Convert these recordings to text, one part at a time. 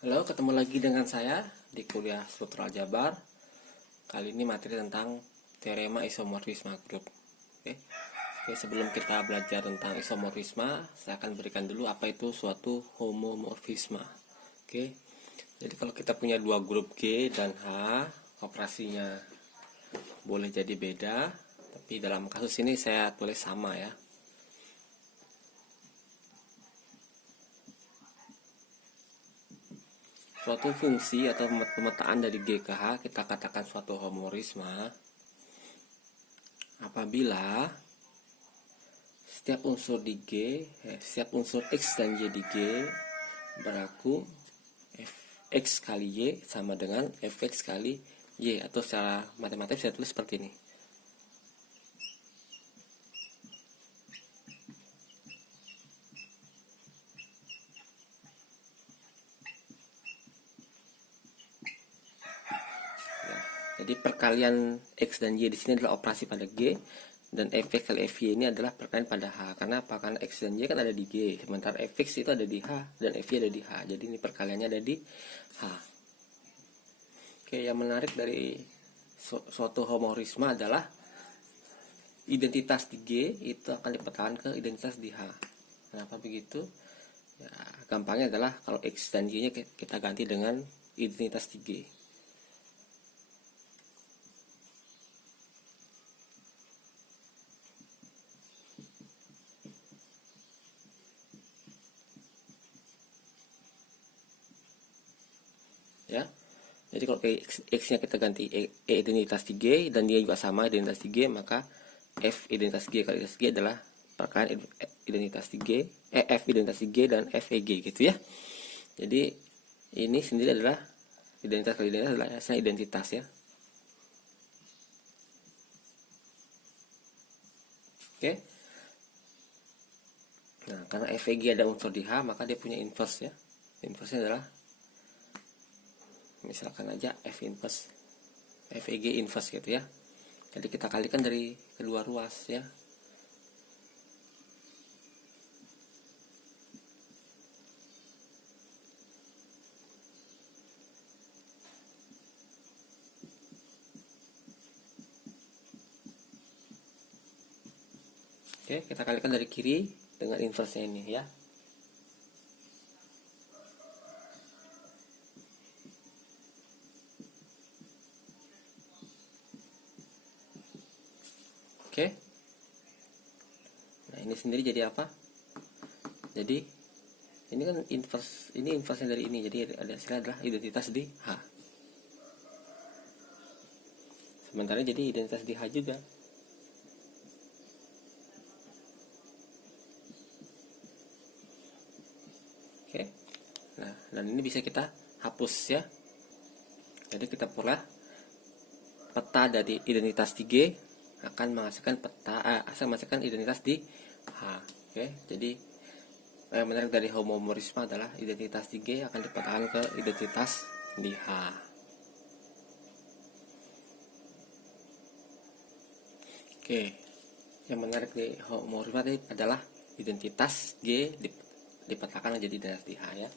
Halo, ketemu lagi dengan saya di kuliah struktural Jabar. Kali ini materi tentang teorema isomorfisme grup. Sebelum kita belajar tentang isomorfisme, saya akan berikan dulu apa itu suatu homomorfisme. Jadi kalau kita punya dua grup G dan H, operasinya boleh jadi beda, tapi dalam kasus ini saya tulis sama ya. Suatu fungsi atau pemetaan dari G ke H kita katakan suatu homomorfisme apabila setiap unsur di G, setiap unsur X dan Y di G berlaku Fx kali Y sama dengan Fx kali Y, atau secara matematis saya tulis seperti ini. Jadi perkalian X dan Y di sini adalah operasi pada G, dan Fx kali Fy ini adalah perkalian pada H. Karena apa? Karena X dan Y kan ada di G, sementara Fx itu ada di H dan Fy ada di H. Jadi ini perkaliannya ada di H. Yang menarik dari suatu homomorfisme adalah identitas di G itu akan dipetakan ke identitas di H. Kenapa begitu? Ya, gampangnya adalah kalau X dan Y nya kita ganti dengan identitas di G. Ya, jadi kalau X nya kita ganti identitas di G dan dia juga sama identitas di G, maka F identitas G kali identitas G adalah perkalian identitas di G, F identitas di G dan F E G gitu ya. Jadi ini sendiri adalah identitas kali identitas adalah identitas ya. Oke. Nah, karena F E G ada unsur di H, maka dia punya inverse ya. Inverse adalah misalkan aja F inverse, FEG inverse gitu ya. Jadi kita kalikan dari kedua ruas ya. Oke, kita kalikan dari kiri dengan inverse ini ya. Oke. Nah, ini sendiri jadi apa? Jadi ini kan inverse, ini inverse dari ini. Jadi ada hasilnya adalah identitas di H. Sementara jadi identitas di H juga. Oke. Nah, dan ini bisa kita hapus ya. Jadi kita pula peta dari identitas di G akan menghasilkan menghasilkan identitas di H. Oke, jadi yang menarik dari homomorfisme adalah identitas di G akan dipetakan ke identitas di H. Oke, yang menarik dari homomorfisme adalah identitas G dipetakan menjadi identitas di H ya.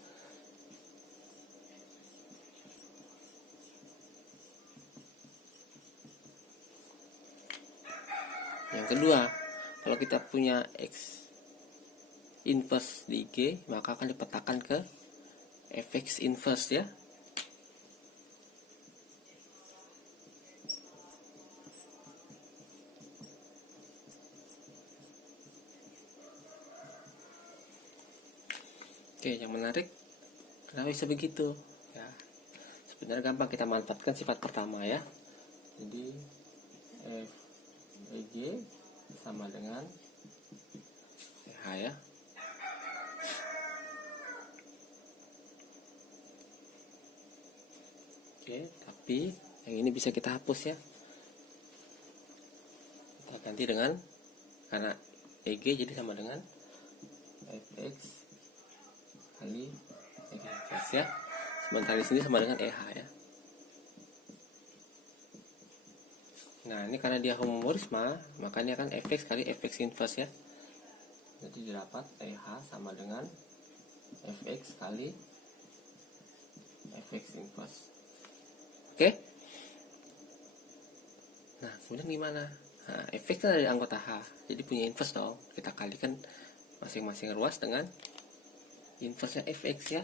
Yang kedua, kalau kita punya X inverse di G, maka akan dipetakan ke Fx inverse ya. Oke, yang menarik, kenapa bisa begitu? Ya, sebenarnya gampang, kita manfaatkan sifat pertama ya. Jadi Feg sama dengan H ya. Oke, tapi yang ini bisa kita hapus ya. Kita ganti dengan, karena EG jadi sama dengan Fx kali Fx ya. Sementara di sini sama dengan EH ya. Nah, ini karena dia homomorfisme, makanya kan Fx kali Fx inverse ya. Jadi didapat EH sama dengan Fx kali inverse. Oke. Nah, kemudian gimana? Nah, fx kan dari anggota H, jadi punya inverse dong. Kita kalikan masing-masing ruas dengan inverse-nya fx ya.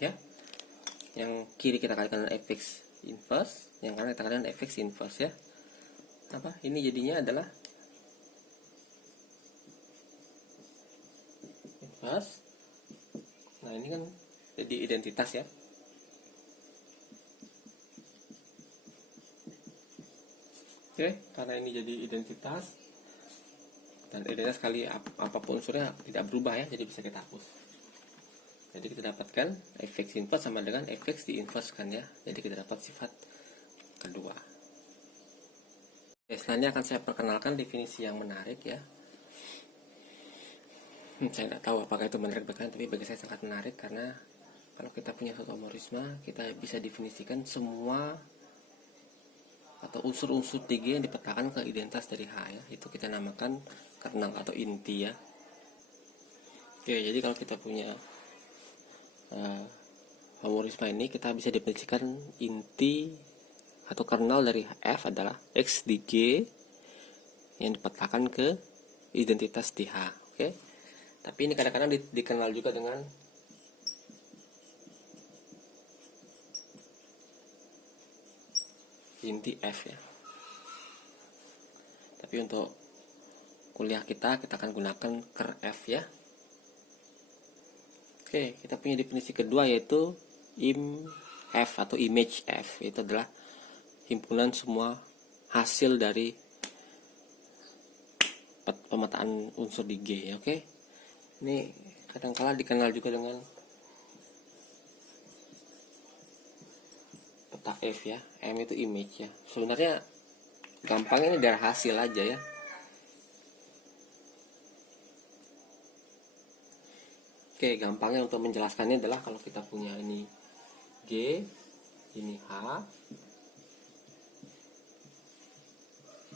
Ya. Yang kiri kita kalikan dengan fx inverse, yang kanan kita kalikan dengan fx inverse ya. Apa? Ini jadinya adalah inverse. Nah, ini kan jadi identitas ya. Oke, karena ini jadi identitas dan identitas kali apapun unsurnya tidak berubah ya, jadi bisa kita hapus. Jadi kita dapatkan fx inverse sama dengan fx di inverse kan ya. Jadi kita dapat sifat kedua. Oke, selanjutnya akan saya perkenalkan definisi yang menarik ya. Saya tidak tahu apakah itu menarik bagi kalian, tapi bagi saya sangat menarik karena kalau kita punya suatu homorisme, kita bisa definisikan semua atau unsur-unsur 3 yang dipetakan ke identitas dari H ya. Itu kita namakan kernel atau inti ya. Oke, jadi kalau kita punya homorisme ini, kita bisa definisikan inti atau kernel dari F adalah X di G yang dipetakan ke identitas di H. Oke. Tapi ini kadang-kadang dikenal juga dengan inti F ya. Tapi untuk kuliah kita akan gunakan ker F ya. Oke, kita punya definisi kedua yaitu im F atau image F. Itu adalah himpunan semua hasil dari pemetaan unsur di G ya. Oke. Ini kadang-kala dikenal juga dengan peta F ya. M itu image ya. Sebenarnya gampangnya ini dari hasil aja ya. Oke, gampangnya untuk menjelaskannya adalah kalau kita punya ini G, ini H,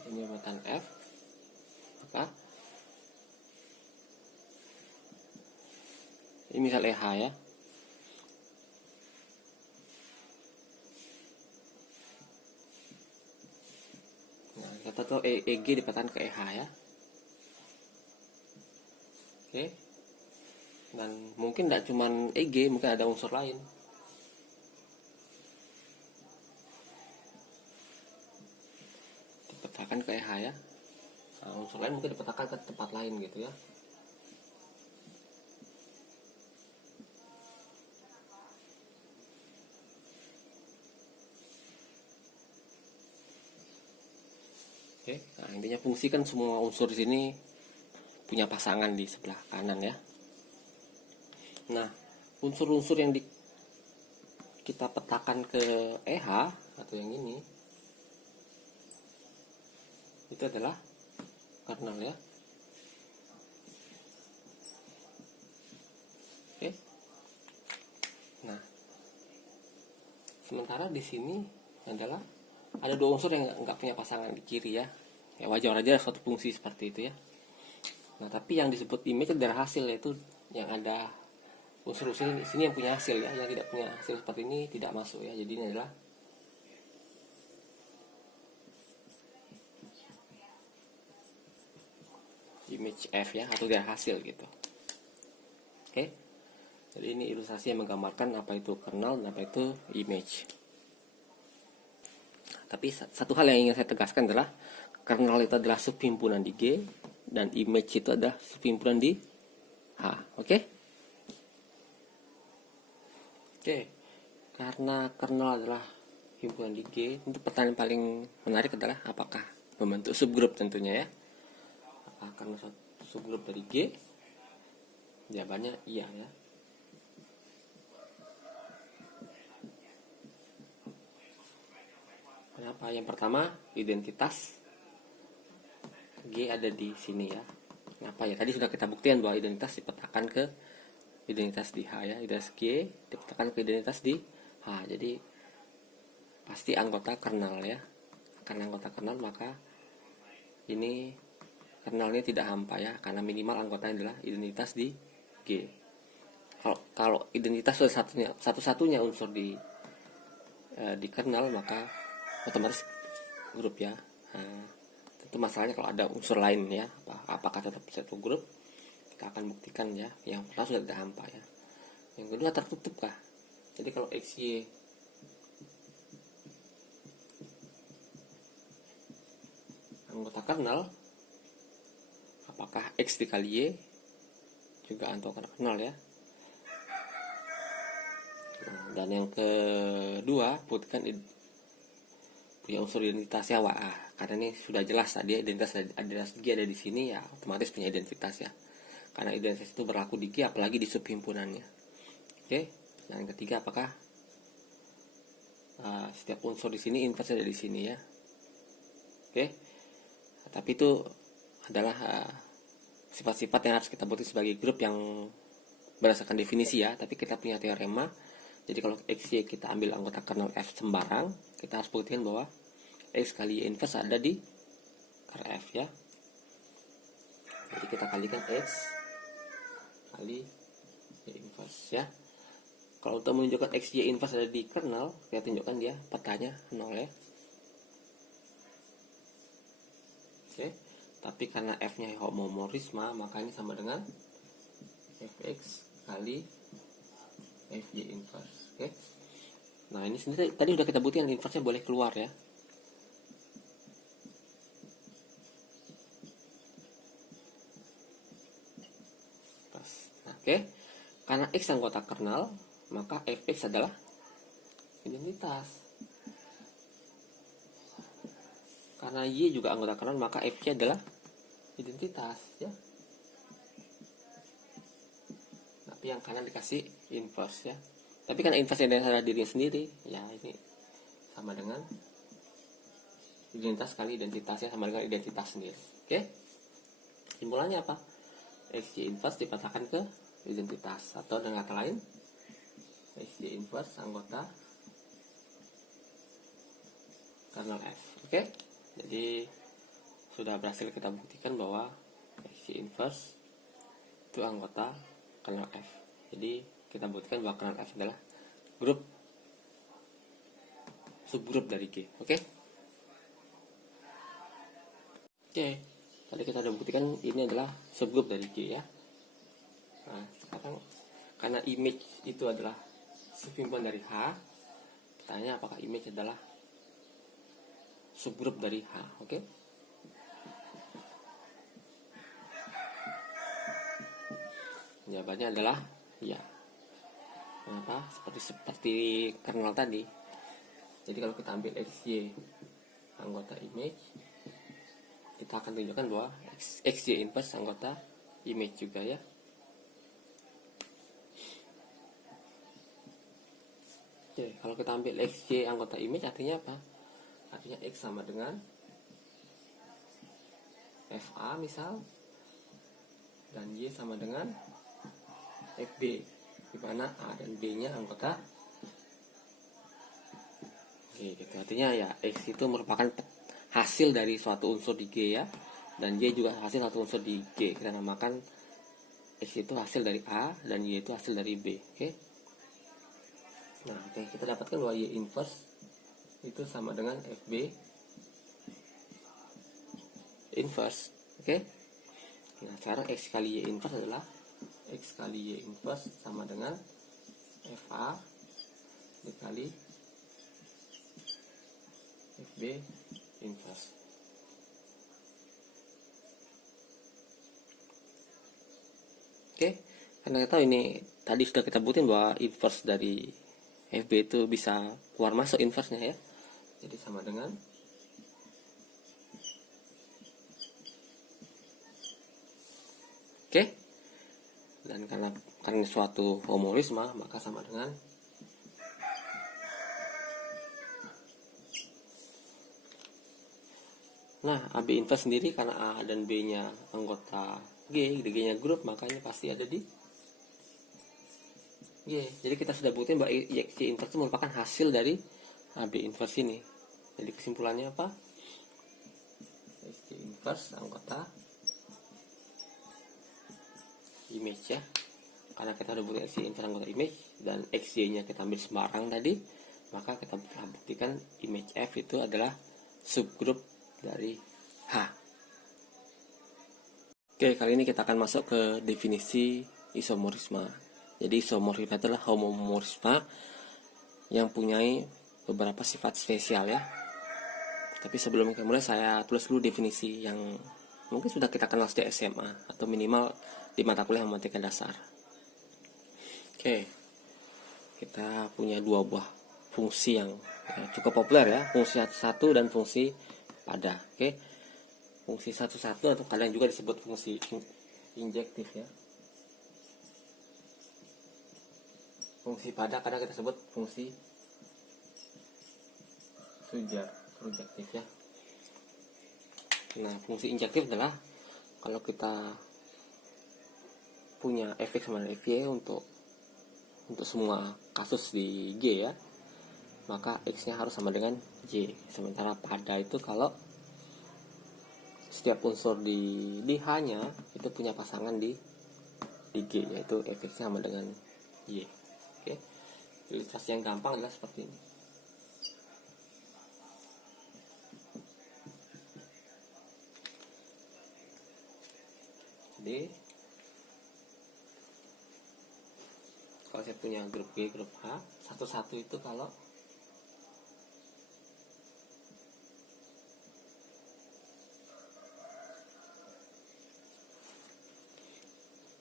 ini pemetaan F, maka ini misalnya H ya. Nah, kita tahu EG dipetakan ke EH ya. Oke. Dan mungkin tidak cuma EG, mungkin ada unsur lain. Dipetakan ke EH ya. Nah, unsur lain mungkin dipetakan ke tempat lain gitu ya. Oke, nah intinya fungsi kan semua unsur di sini punya pasangan di sebelah kanan ya. Nah, unsur-unsur yang kita petakan ke EH atau yang ini itu adalah kernel ya. Oke. Nah, sementara di sini adalah ada dua unsur yang nggak punya pasangan di kiri ya. Ya wajar aja suatu fungsi seperti itu ya. Nah, tapi yang disebut image adalah hasil, yaitu yang ada unsur-unsur di sini yang punya hasil ya. Yang tidak punya hasil seperti ini tidak masuk ya. Jadi ini adalah image F ya, atau dari hasil gitu. Oke. Jadi ini ilustrasi yang menggambarkan apa itu kernel dan apa itu image. Tapi satu hal yang ingin saya tegaskan adalah kernel itu adalah subhimpunan di G dan image itu adalah subhimpunan di H. Oke? Oke. Karena kernel adalah himpunan di G, tentu pertanyaan paling menarik adalah apakah membentuk subgrup tentunya ya. Apakah kernel subgrup dari G? Jawabannya iya ya. Kenapa? Yang pertama, identitas G ada di sini ya. Kenapa ya? Tadi sudah kita buktikan bahwa identitas dipetakan ke identitas di H ya. Identitas G dipetakan ke identitas di H. Jadi pasti anggota kernel ya. Karena anggota kernel maka ini kernelnya tidak hampa ya, karena minimal anggotanya adalah identitas di G. Kalau identitas satu-satunya unsur di kernel, maka otomatis grup ya. Nah, tentu masalahnya kalau ada unsur lain ya, apakah tetap satu grup, kita akan buktikan ya. Yang pertama sudah tidak hampa ya. Yang kedua tertutup kah? Jadi kalau XY anggota kernel, apakah X dikali Y juga anggota kernel ya. Nah, dan yang kedua, buktikan punya unsur identitasnya WA. Karena ini sudah jelas tadi identitas G ada di sini ya, otomatis punya identitas ya. Karena identitas itu berlaku di G, apalagi di subhimpunannya. Oke. Dan yang ketiga, apakah setiap unsur di sini inverse ada di sini ya. Oke. Tapi itu adalah sifat-sifat yang harus kita buktikan sebagai grup yang berdasarkan definisi ya. Tapi kita punya teorema. Jadi kalau XY kita ambil anggota kernel F sembarang, kita harus buktikan bahwa X kali Y inverse ada di Rf ya. Jadi kita kalikan X kali Y inverse ya. Kalau untuk menunjukkan X Y inverse ada di kernel, kita tunjukkan dia petanya 0 ya. Oke. Tapi karena F-nya homomorisma, maka ini sama dengan Fx kali Fy inverse. Oke. Nah, ini sendiri tadi udah kita buktikan inverse-nya boleh keluar ya. Nah, oke. Karena X anggota kernel, maka Fx adalah identitas. Karena Y juga anggota kernel, maka Fy adalah identitas ya. Tapi yang kanan dikasih inverse ya. Tapi karena inverse adalah dirinya sendiri, ya ini sama dengan identitas kali identitasnya sama dengan identitas sendiri. Oke. Kesimpulannya apa? XY inverse dipatahkan ke identitas, atau dengan kata lain XY inverse anggota kernel F. Oke. Jadi sudah berhasil kita buktikan bahwa XY inverse itu anggota kernel F. Jadi kita buktikan bahwa kernel F adalah grup subgrup dari G. Oke. Oke. Tadi kita sudah buktikan ini adalah subgrup dari G ya. Nah, sekarang karena image itu adalah subhimpunan dari H, pertanyaannya apakah image adalah subgrup dari H. Oke. Jawabannya adalah ya. Kenapa? Seperti kernel tadi. Jadi kalau kita ambil XY anggota image, kita akan tunjukkan bahwa XY inverse anggota image juga ya. Oke, kalau kita ambil XY anggota image artinya apa? Artinya X sama dengan FA misal, dan Y sama dengan FB, di mana A dan B-nya anggota G gitu. Artinya ya X itu merupakan hasil dari suatu unsur di G ya, dan Y juga hasil satu unsur di G. Kita namakan X itu hasil dari A dan Y itu hasil dari B. Oke. Nah, oke, kita dapatkan bahwa Y inverse itu sama dengan FB inverse. Oke. Nah, sekarang X kali Y inverse adalah X kali Y inverse sama dengan FA dikali FB inverse. Oke, karena kita tahu ini tadi sudah kita buktiin bahwa inverse dari FB itu bisa keluar masuk inverse-nya ya. Jadi sama dengan oke. Dan karena suatu homomorisme, maka sama dengan nah, AB inverse sendiri karena A dan B-nya anggota G, G-nya grup, makanya pasti ada di G. Jadi kita sudah buktiin bahwa Y inverse itu merupakan hasil dari AB inverse ini. Jadi kesimpulannya apa? SC inverse anggota image ya. Karena kita udah butuh SC inverse anggota image dan XY nya kita ambil sembarang tadi, maka kita telah buktikan image F itu adalah subgrup dari H. Oke, kali ini kita akan masuk ke definisi isomorisme. Jadi isomorisme adalah homomorfisme yang punya beberapa sifat spesial ya. Tapi sebelum kita mulai, saya tulis dulu definisi yang mungkin sudah kita kenal sejak SMA atau minimal di mata kuliah matematika dasar. Oke, kita punya dua buah fungsi yang cukup populer ya, fungsi satu dan fungsi pada. Oke, fungsi satu atau kadang juga disebut fungsi injektif ya. Fungsi pada kadang kita sebut fungsi surjektif ya. Nah, fungsi injektif adalah kalau kita punya fx sama dengan fy untuk semua kasus di G ya, maka X nya harus sama dengan Y. Sementara pada itu kalau setiap unsur di H nya itu punya pasangan di G, yaitu fx nya sama dengan Y. Oke, ilustrasi yang gampang adalah seperti ini. Jadi kalau saya punya grup G, grup H, satu itu kalau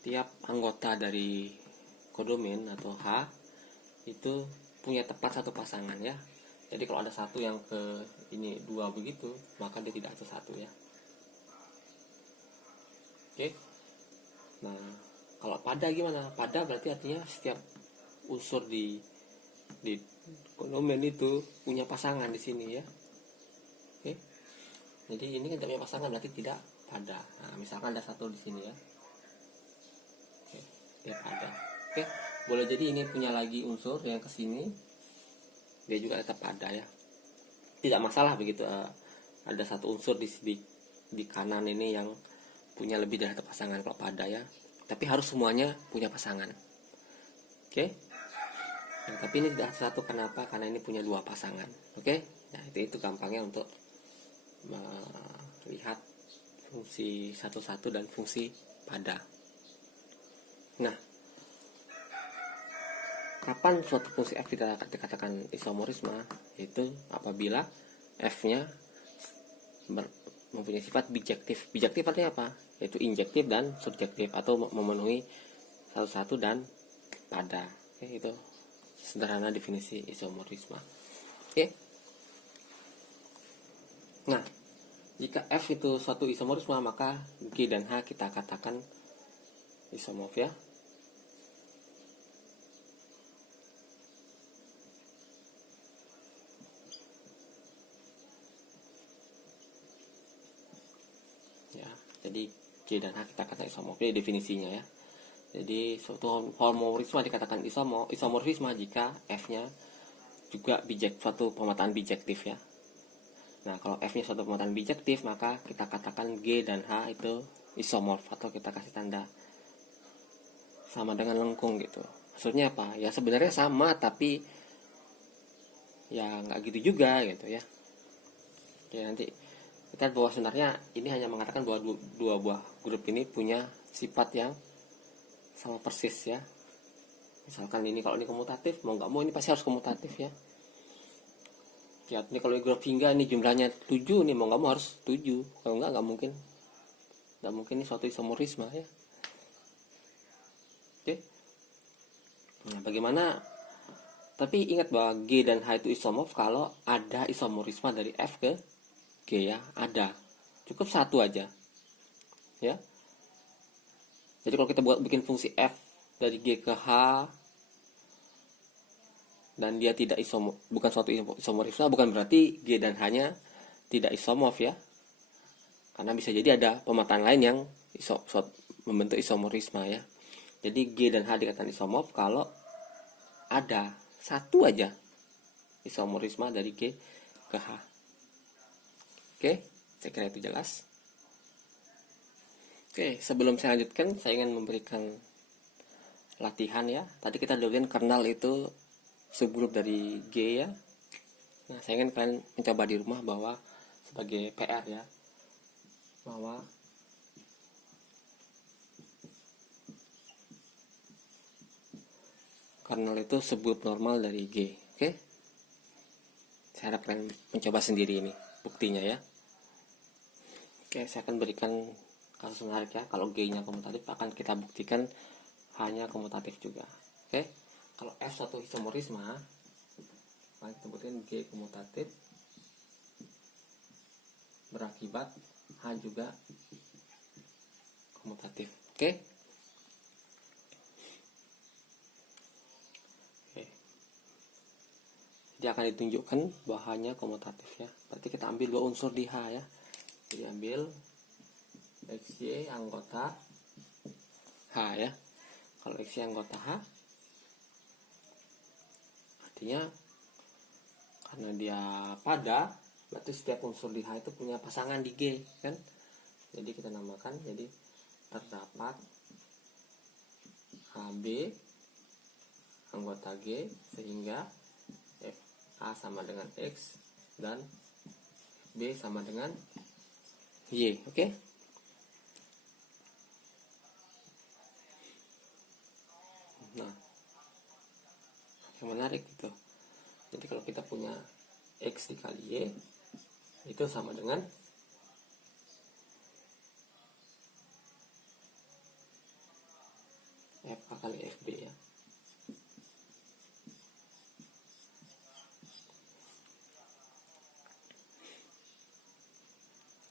tiap anggota dari kodomain atau H itu punya tepat satu pasangan ya. Jadi kalau ada satu yang ke ini dua begitu, maka dia tidak satu ya. Oke. Nah, kalau pada gimana? Pada berarti artinya setiap unsur di kodomain itu punya pasangan di sini ya. Oke. Jadi ini kan tidak punya pasangan, berarti tidak pada. Nah, misalkan ada satu di sini ya. Oke, dia pada. Oke, boleh jadi ini punya lagi unsur yang ke sini, dia juga tetap pada ya. Tidak masalah begitu. Ada satu unsur di kanan ini yang punya lebih dari satu pasangan kalau pada ya. Tapi harus semuanya punya pasangan. Oke. Nah, tapi ini tidak satu, kenapa? Karena ini punya dua pasangan. Oke. Nah, itu gampangnya untuk melihat fungsi satu dan fungsi pada. Nah, kapan suatu fungsi f dikatakan isomorisme? Yaitu apabila f-nya mempunyai sifat bijektif. Bijektif artinya apa? Yaitu injektif dan subjektif atau memenuhi satu dan pada. Oke, itu sederhana definisi isomorisme. Oke. Nah, jika F itu suatu isomorisme, maka G dan H kita katakan isomorf ya. Ya, jadi G dan H kita katakan isomorf. Ini definisinya ya. Jadi suatu homomorfisme dikatakan isomorfisme jika F-nya juga suatu pemetaan bijektif ya. Nah, kalau F-nya suatu pemetaan bijektif, maka kita katakan G dan H itu isomorf atau kita kasih tanda sama dengan lengkung gitu. Maksudnya apa? Ya sebenarnya sama, tapi ya nggak gitu juga gitu ya. Oke, nanti kita bahwa sebenarnya ini hanya mengatakan bahwa dua buah grup ini punya sifat yang sama persis ya. Misalkan ini kalau ini komutatif, mau nggak mau ini pasti harus komutatif ya. Ya, ini kalau grup hingga ini jumlahnya 7 nih, mau nggak mau harus 7. Kalau nggak mungkin. Nggak mungkin ini suatu isomorisme ya. Oke. Nah, bagaimana? Tapi ingat bahwa G dan H itu isomorf kalau ada isomorisme dari F ke G ya, ada. Cukup satu aja. Ya. Jadi kalau kita bikin fungsi F dari G ke H dan dia tidak bukan suatu isomorisme, bukan berarti G dan H-nya tidak isomorf ya. Karena bisa jadi ada pemetaan lain yang membentuk isomorisme ya. Jadi G dan H dikatakan isomorf kalau ada satu aja isomorisme dari G ke H. Oke, saya kira itu jelas. Oke, sebelum saya lanjutkan, saya ingin memberikan latihan ya. Tadi kita udah lihat kernel itu subgrup dari G ya. Nah, saya ingin kalian mencoba di rumah bahwa sebagai PR ya, bahwa kernel itu subgrup normal dari G. Oke, saya harap kalian mencoba sendiri ini buktinya ya. Oke, saya akan berikan kasus menarik ya. Kalau G-nya komutatif akan kita buktikan hanya komutatif juga. Oke, kalau F suatu isomorisme, maka kita buktikan G komutatif berakibat H juga komutatif. Oke. Jadi akan ditunjukkan bahannya komutatif ya. Berarti kita ambil dua unsur di H ya. Jadi ambil XY anggota H ya. Kalau XY anggota H, artinya karena dia pada, berarti setiap unsur di H itu punya pasangan di G kan. Jadi kita namakan, jadi terdapat HB anggota G sehingga A sama dengan X dan B sama dengan Y. Oke. Nah, yang menarik itu, jadi kalau kita punya X dikali Y itu sama dengan FA kali FB ya.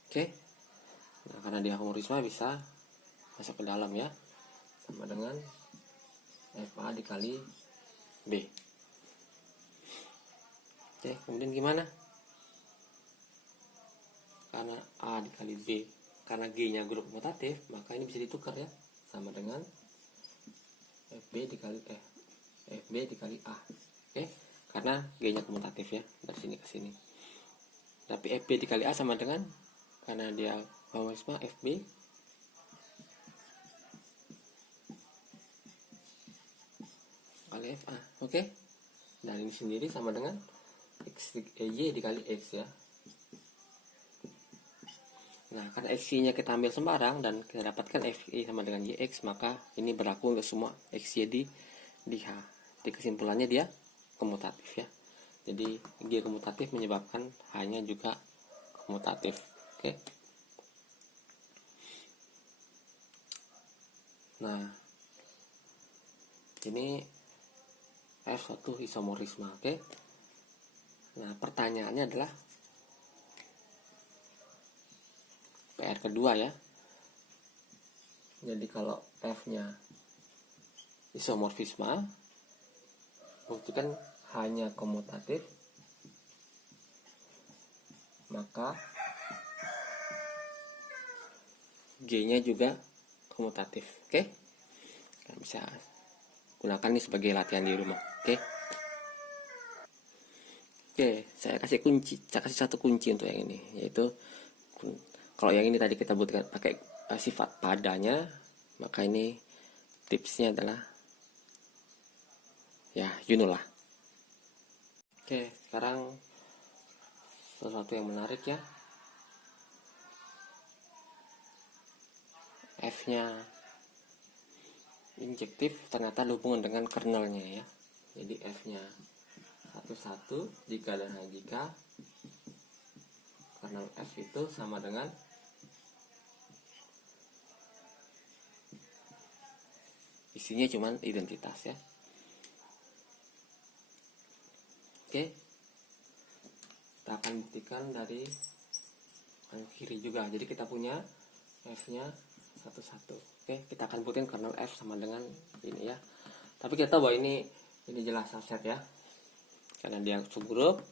Oke. Nah, karena dia homorisme bisa masuk ke dalam ya. Sama dengan FA dikali B. Oke, kemudian gimana? Karena A dikali B, karena G-nya grup komutatif, maka ini bisa ditukar ya. Sama dengan FB dikali A. Oke, karena G-nya komutatif ya, dari sini ke sini. Tapi FB dikali A sama dengan, karena dia homorisme, FB kali FA. Oke. Dan ini sendiri sama dengan Y dikali X ya. Nah, karena XY-nya kita ambil sembarang dan kita dapatkan FY sama dengan YX, maka ini berlaku untuk semua XY di H. Jadi kesimpulannya dia komutatif ya. Jadi G komutatif menyebabkan H-nya juga komutatif. Oke. Nah, ini F suatu isomorisme. Oke. Nah, pertanyaannya adalah PR kedua ya. Jadi kalau F-nya isomorfisme, buktikan hanya komutatif, maka G-nya juga komutatif. Oke. Kita bisa gunakan ini sebagai latihan di rumah. Oke, saya kasih satu kunci untuk yang ini, yaitu kalau yang ini tadi kita butuhkan pakai sifat padanya, maka ini tipsnya adalah ya you know lah. Oke, sekarang sesuatu yang menarik ya. F-nya injektif ternyata ada hubungan dengan kernelnya ya. Jadi F-nya 1 jika dan hanya jika kernel F itu sama dengan isinya cuman identitas ya. Oke, kita akan buktikan dari kanan kiri juga. Jadi kita punya F-nya 1. Oke, kita akan buktikan kernel F sama dengan ini ya. Tapi kita tahu bahwa ini jelas subset ya, karena dia subgrup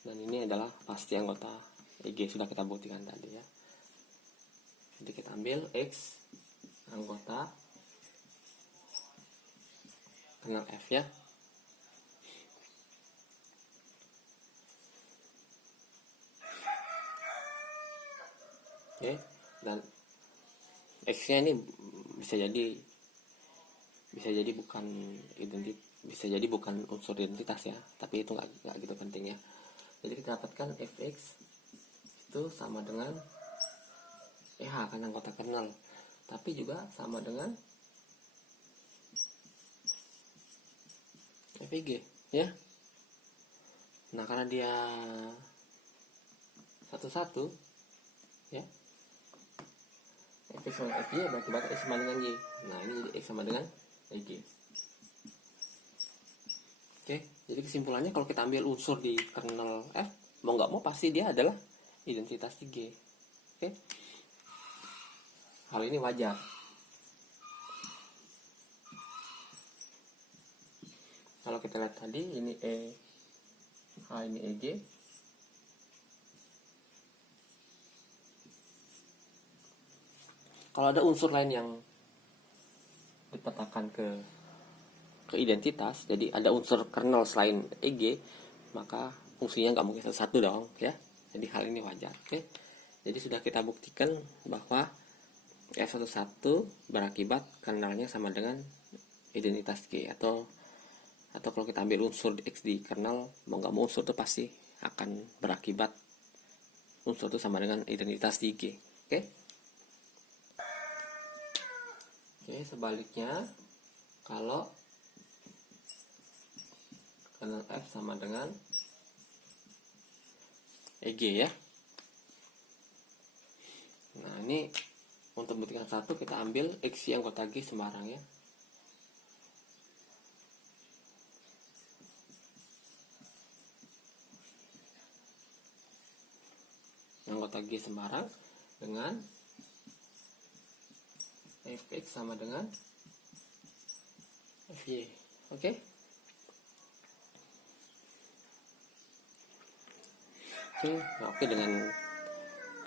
dan ini adalah pasti anggota IG, sudah kita buktikan tadi ya. Jadi kita ambil X anggota kernel F ya. Oke, dan X-nya ini bisa jadi bukan bisa jadi bukan unsur identitas ya, tapi itu nggak gitu penting ya. Jadi kita dapatkan fx itu sama dengan kan anggota kernel, tapi juga sama dengan fig ya. Nah, karena dia satu-satu ya, fx sama fy berarti x sama dengan y. Nah, ini jadi x sama dengan eg. Oke, jadi kesimpulannya kalau kita ambil unsur di kernel F, mau nggak mau pasti dia adalah identitas di G. Oke, hal ini wajar. Kalau kita lihat tadi, ini E, H ini EG. Kalau ada unsur lain yang dipetakan ke identitas, jadi ada unsur kernel selain EG, maka fungsinya nggak mungkin satu dong ya. Jadi hal ini wajar. Oke, jadi sudah kita buktikan bahwa F11 berakibat kernelnya sama dengan identitas G, atau kalau kita ambil unsur X di kernel, mau nggak mau unsur itu pasti akan berakibat unsur itu sama dengan identitas di G. Oke, sebaliknya kalau kernel F sama dengan EG ya. Nah, ini untuk membuktikan satu, kita ambil X anggota G sembarang ya. Anggota G sembarang dengan fx sama dengan fy. Oke. Oke, dengan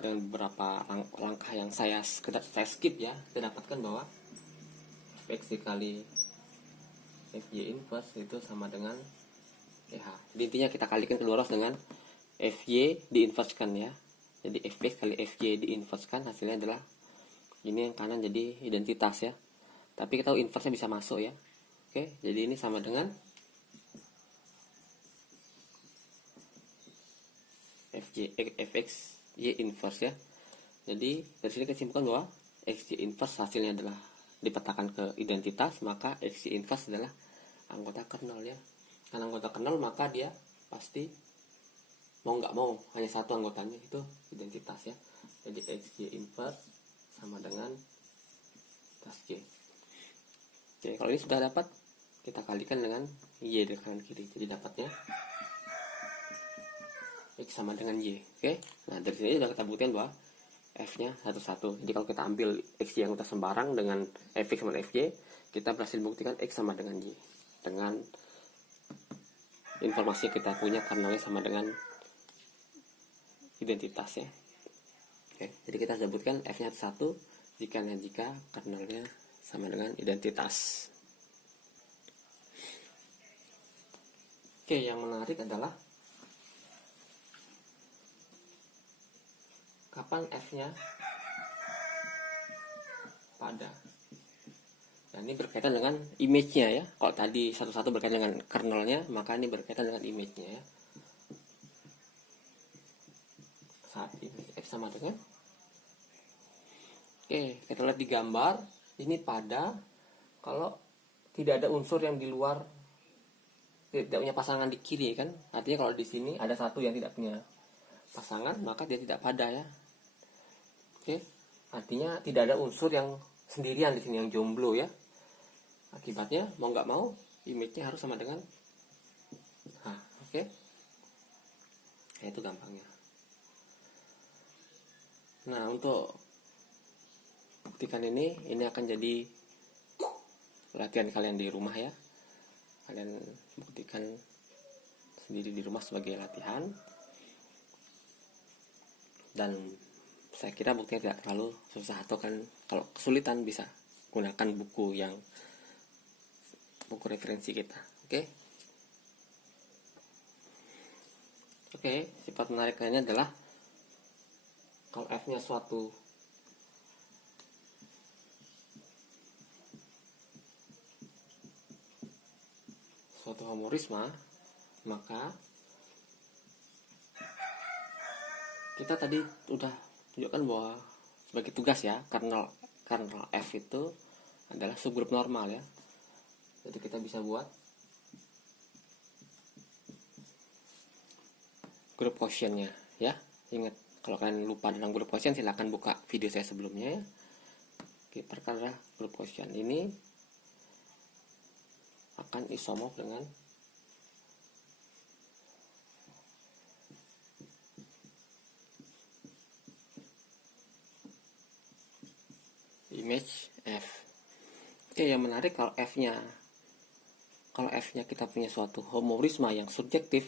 beberapa langkah yang saya skip ya, kita dapatkan bahwa fx dikali fy inverse itu sama dengan EH. Jadi intinya kita kalikan kedua ros dengan fy diinverskan ya. Jadi fx kali fy diinverskan, hasilnya adalah ini yang kanan jadi identitas ya. Tapi kita tahu inverse-nya bisa masuk ya. Oke, jadi ini sama dengan fx y inverse ya. Jadi dari sini kita simpulkan bahwa xy inverse hasilnya adalah dipetakan ke identitas, maka xy inverse adalah anggota kernel ya. Karena anggota kernel maka dia pasti mau nggak mau hanya satu anggotanya itu identitas ya. Jadi xy inverse sama dengan tas G. Oke, kalau ini sudah dapat, kita kalikan dengan Y di kanan kiri. Jadi dapatnya X sama dengan Y. Oke, nah dari sini sudah kita buktikan bahwa F-nya satu-satu. Jadi kalau kita ambil X yang kita sembarang dengan Fx sama Fy, kita berhasil buktikan X sama dengan Y. Dengan informasi kita punya kernelnya sama dengan identitas ya. Oke, jadi kita sebutkan F-nya satu jika kernelnya sama dengan identitas. Oke, yang menarik adalah kapan F-nya pada. Nah, ini berkaitan dengan image-nya ya. Kalau tadi satu-satu berkaitan dengan kernelnya, maka ini berkaitan dengan image-nya ya. Saat ini F sama dengan, oke, kita lihat di gambar, ini pada kalau tidak ada unsur yang di luar, tidak punya pasangan di kiri kan. Artinya kalau di sini ada satu yang tidak punya pasangan, maka dia tidak pada ya. Oke, artinya tidak ada unsur yang sendirian di sini, yang jomblo ya. Akibatnya mau nggak mau image-nya harus sama dengan oke. Nah, itu gampangnya. Nah, untuk buktikan ini akan jadi latihan kalian di rumah ya. Kalian buktikan sendiri di rumah sebagai latihan. Dan saya kira buktinya tidak terlalu susah, atau kan kalau kesulitan bisa gunakan buku referensi kita. Oke, sifat menarik lainnya adalah kalau F-nya suatu suatu homorisma, maka kita tadi udah tunjukkan bahwa sebagai tugas ya, kernel F itu adalah subgrup normal ya. Jadi kita bisa buat grup quotientnya ya. Ingat, kalau kalian lupa dalam grup quotient silahkan buka video saya sebelumnya ya. Oke, perkara grup quotient ini akan isomorf dengan image F. Oke, yang menarik kalau F-nya kita punya suatu homorisma yang subjektif,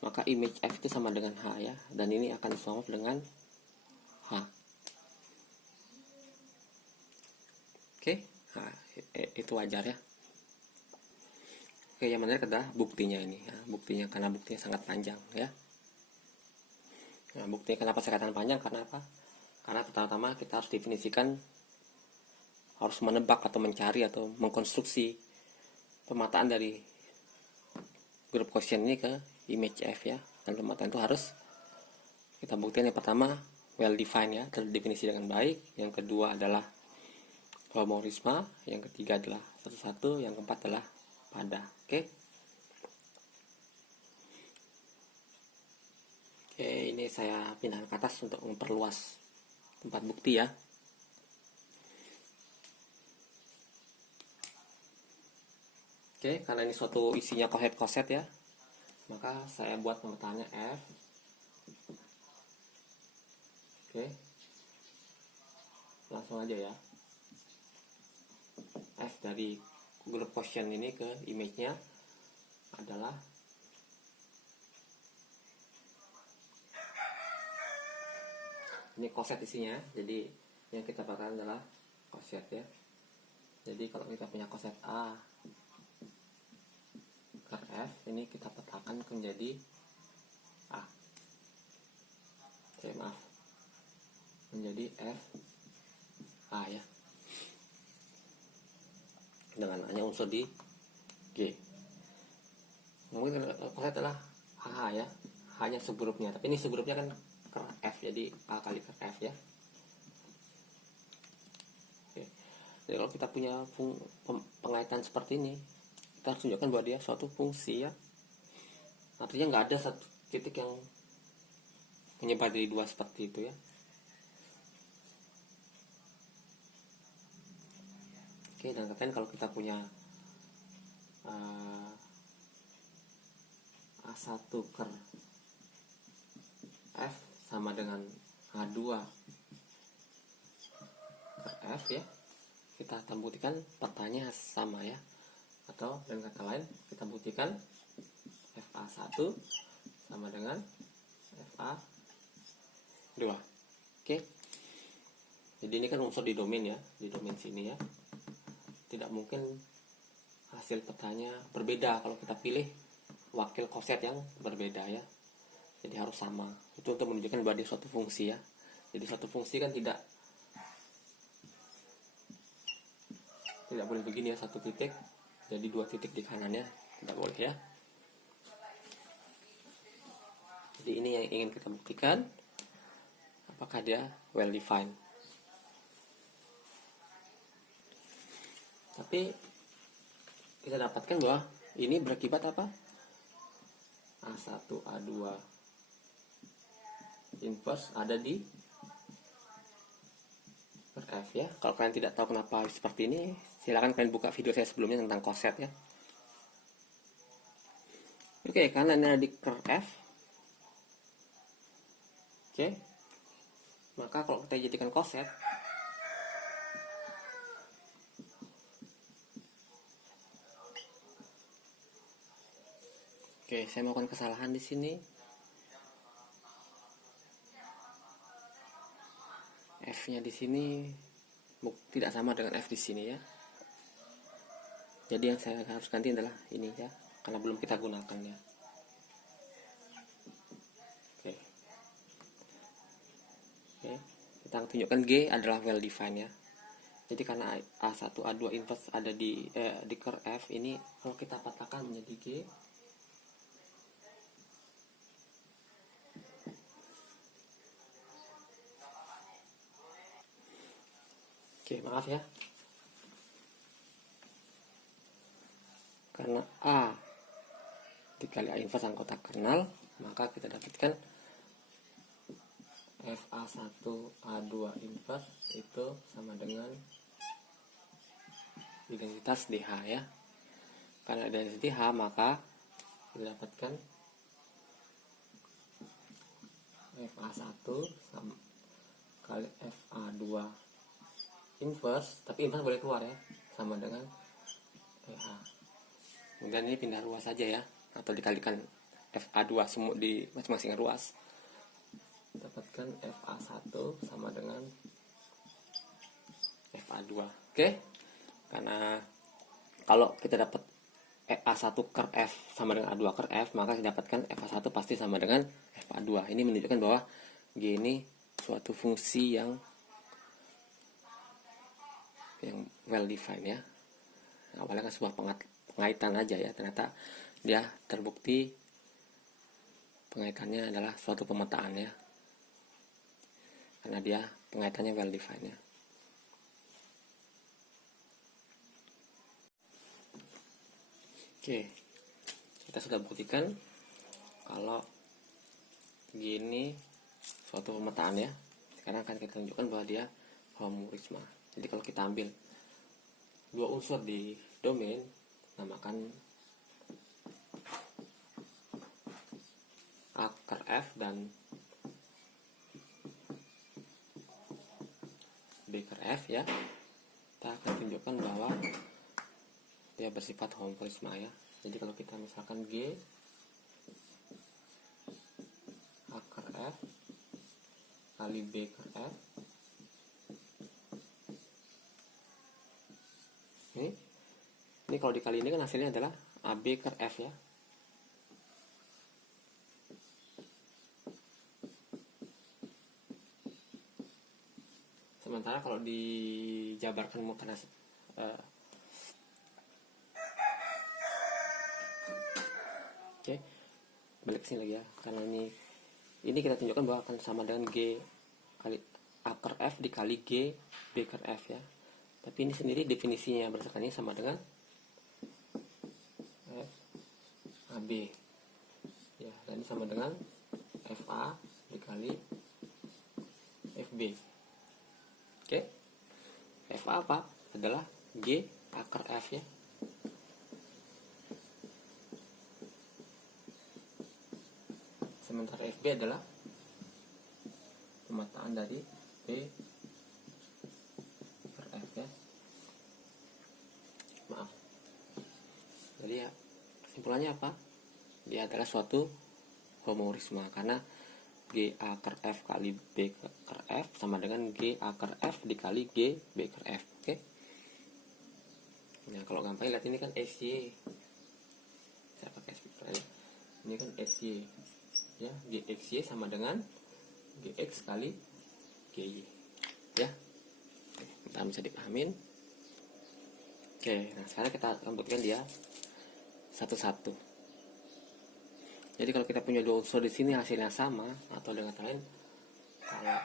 maka image F itu sama dengan H ya, dan ini akan isomorf dengan H. Oke, nah, itu wajar ya. Oke, yang menarik adalah buktinya ini ya. Buktinya, karena buktinya sangat panjang ya. Nah, buktinya kenapa saya katakan panjang, karena apa? Karena pertama-tama kita harus definisikan, harus menebak atau mencari atau mengkonstruksi pemataan dari grup quotient ini ke image F ya. Dan pemataan itu harus kita buktikan. Yang pertama well defined ya, terdefinisi dengan baik. Yang kedua adalah homorisma. Yang ketiga adalah satu-satu. Yang keempat adalah pada. Oke, ini saya pindah ke atas untuk memperluas tempat bukti ya. Oke, karena ini suatu isinya koset ya, maka saya buat pemetaannya F. Oke, langsung aja ya. F dari grup quotient ini ke image-nya adalah ini koset isinya. Jadi yang kita pakai adalah koset ya. Jadi kalau kita punya koset A ke F, ini kita petakan menjadi A. Maaf, menjadi F A ya, dengan hanya unsur di G. Mungkin koset adalah H ya, hanya subgrupnya, tapi ini subgrupnya kan ke F, jadi A kali ke F ya. Oke. Jadi kalau kita punya pengaitan seperti ini, kita harus tunjukkan bahwa dia suatu fungsi ya. Artinya nggak ada satu titik yang menyebar dari dua seperti itu ya. Oke, dan katakan kalau kita punya A1 ker F sama dengan A2 ker F ya, kita akan buktikan petanya sama ya. Atau dengan kata lain, kita buktikan FA1 sama dengan FA2. Oke. Jadi ini kan unsur di domain ya, di domain sini ya. Tidak mungkin hasil petanya berbeda kalau kita pilih wakil koset yang berbeda ya. Jadi harus sama. Itu untuk menunjukkan bahwa dia suatu fungsi ya. Jadi suatu fungsi kan tidak boleh begini ya, satu titik jadi dua titik di kanannya, tidak boleh ya. Jadi ini yang ingin kita buktikan, apakah dia well defined. Tapi kita dapatkan bahwa ini berakibat apa? A1, A2 inverse ada di F ya. Kalau kalian tidak tahu kenapa seperti ini, silakan kalian buka video saya sebelumnya tentang koset ya. Oke, karena ini ada di curve F. Oke. Maka kalau kita jadikan koset, oke, saya melakukan kesalahan di sini. F-nya di sini tidak sama dengan F di sini ya. Jadi yang saya harus ganti adalah ini ya, karena belum kita gunakan ya. Oke, kita tunjukkan G adalah well defined ya. Jadi karena A1 A2 inverse ada di ker F ini, kalau kita patahkan menjadi G, oke, maaf ya, karena A dikali A inverse anggota kernel, maka kita dapatkan FA1 A2 inverse itu sama dengan identitas DH ya. Karena identitas DH, maka kita dapatkan FA1 sama kali FA2 inverse, tapi inverse boleh keluar ya, sama dengan EH. Kemudian ini pindah ruas saja ya, atau dikalikan FA2 semua di masing-masing ruas, dapatkan FA1 sama dengan FA2. Oke, karena kalau kita dapat A1 ker F sama dengan A2 ker F, maka kita dapatkan FA1 pasti sama dengan FA2. Ini menunjukkan bahwa G ini suatu fungsi yang well defined ya. Awalnya kan sebuah pengaitan aja ya, ternyata dia terbukti pengaitannya adalah suatu pemetaan ya, karena dia pengaitannya well defined ya. Oke, kita sudah buktikan kalau gini suatu pemetaan ya. Sekarang akan kita tunjukkan bahwa dia homorisma. Jadi kalau kita ambil dua unsur di domain, namakan A ker F dan B ker F ya, kita akan tunjukkan bahwa dia bersifat homorisma ya. Jadi kalau kita misalkan G A ker F kali B ker F, ini kalau dikali ini kan hasilnya adalah AB ker F ya. Sementara kalau dijabarkan karena oke, balik ke sini lagi ya, karena ini kita tunjukkan bahwa akan sama dengan G kali A ker F dikali G B ker F ya. Tapi ini sendiri definisinya berdasarkan ini sama dengan F AB ya, dan ini sama dengan FA dikali FB. Oke, FA apa? Adalah G A ker F ya. Sementara FB adalah pemetaan dari B per F ya. Maaf. Jadi ya, kesimpulannya apa? Dia adalah suatu homorisma karena G A ker F kali B ker F sama dengan G A ker F dikali G B ker F. Oke. Nah, kalau gampang lihat ini kan SY. Saya pakai speaker aja. Ini kan SY. Ya, GXY sama dengan GX kali GY. Ya. Kita bisa dipahamin. Oke, nah sekarang kita buktikan dia satu-satu. Jadi kalau kita punya dua unsur di sini hasilnya sama, atau dengan kata lain, kalau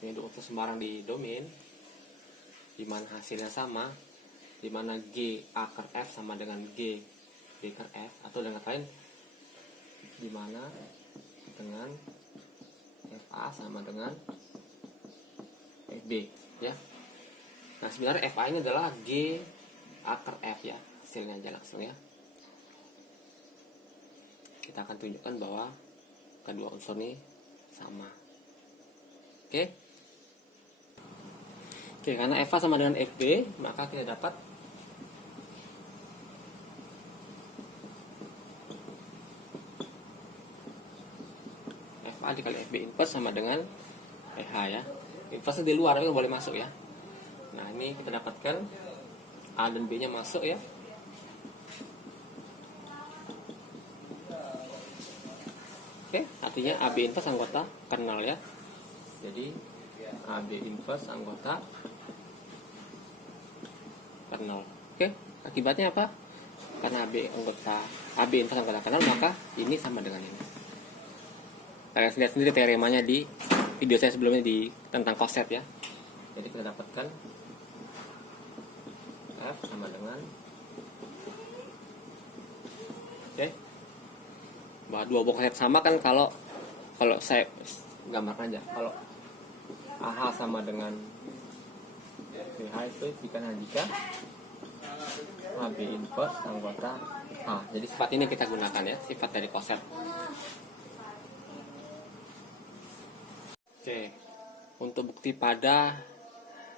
punya dua unsur sembarang di domain, di mana hasilnya sama, di mana G A ker F sama dengan G B ker F, atau dengan kata lain, di mana dengan FA sama dengan FB ya. Nah sebenarnya FA ini adalah G A ker F ya, hasilnya aja langsung ya. Kita akan tunjukkan bahwa kedua unsur ini sama. Oke, karena FA sama dengan FB, maka kita dapat FA dikali FB inverse sama dengan EH ya. Inverse di luar tapi boleh masuk ya. Nah ini kita dapatkan A dan B nya masuk ya. Oke, artinya AB inverse anggota kernel ya. Jadi AB inverse anggota kernel. Oke, akibatnya apa? Karena AB inverse anggota kernel, maka ini sama dengan ini. Kalian lihat sendiri teoremanya di video saya sebelumnya tentang coset ya. Jadi kita dapatkan F sama dengan bahwa dua buah coset sama kan, kalau saya gambarkan aja, kalau AH sama dengan BH itu jika AB inverse anggota H. Jadi sifat ini kita gunakan ya, sifat dari coset. Oke, untuk bukti pada,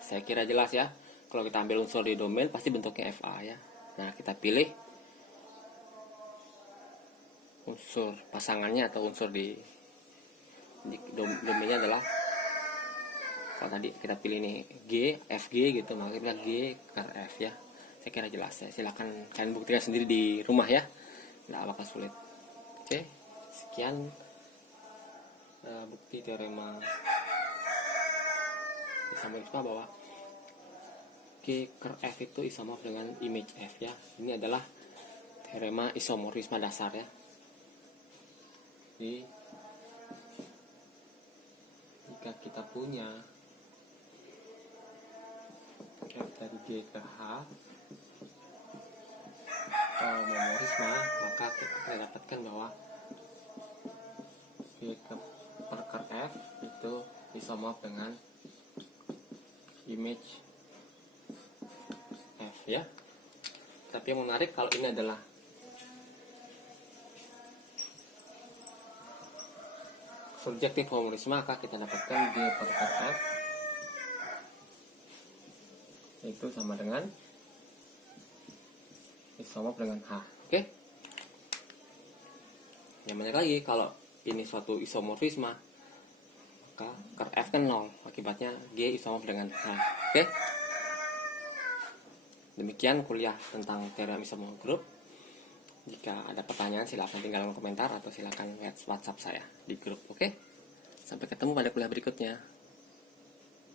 saya kira jelas ya. Kalau kita ambil unsur di domain pasti bentuknya FA ya. Nah, kita pilih unsur pasangannya atau unsur di domainnya adalah, kalau tadi kita pilih nih G, FG gitu, maka kita G ker F ya. Saya kira jelas ya. Silakan kalian buktikan sendiri di rumah ya. Nggak bakal sulit. Oke, sekian bukti teorema isomorfisme bahwa G ker F itu isomorf dengan image F ya. Ini adalah teorema isomorfisme dasar ya. Jadi jika kita punya F dari G ke H homomorisme, maka kita dapatkan bahwa G per ker F itu isomorf dengan image F ya. Tapi yang menarik, kalau ini adalah surjektif homomorisme, maka kita dapatkan G per ker F itu sama dengan isomorf dengan H. Oke. Yang banyak lagi, kalau ini suatu isomorfisme, maka ker F kan 0, akibatnya G isomorf dengan H. Oke. Demikian kuliah tentang teorema isomorf grup. Jika ada pertanyaan silahkan tinggalkan komentar atau silahkan WhatsApp saya di grup. Oke. Sampai ketemu pada kuliah berikutnya.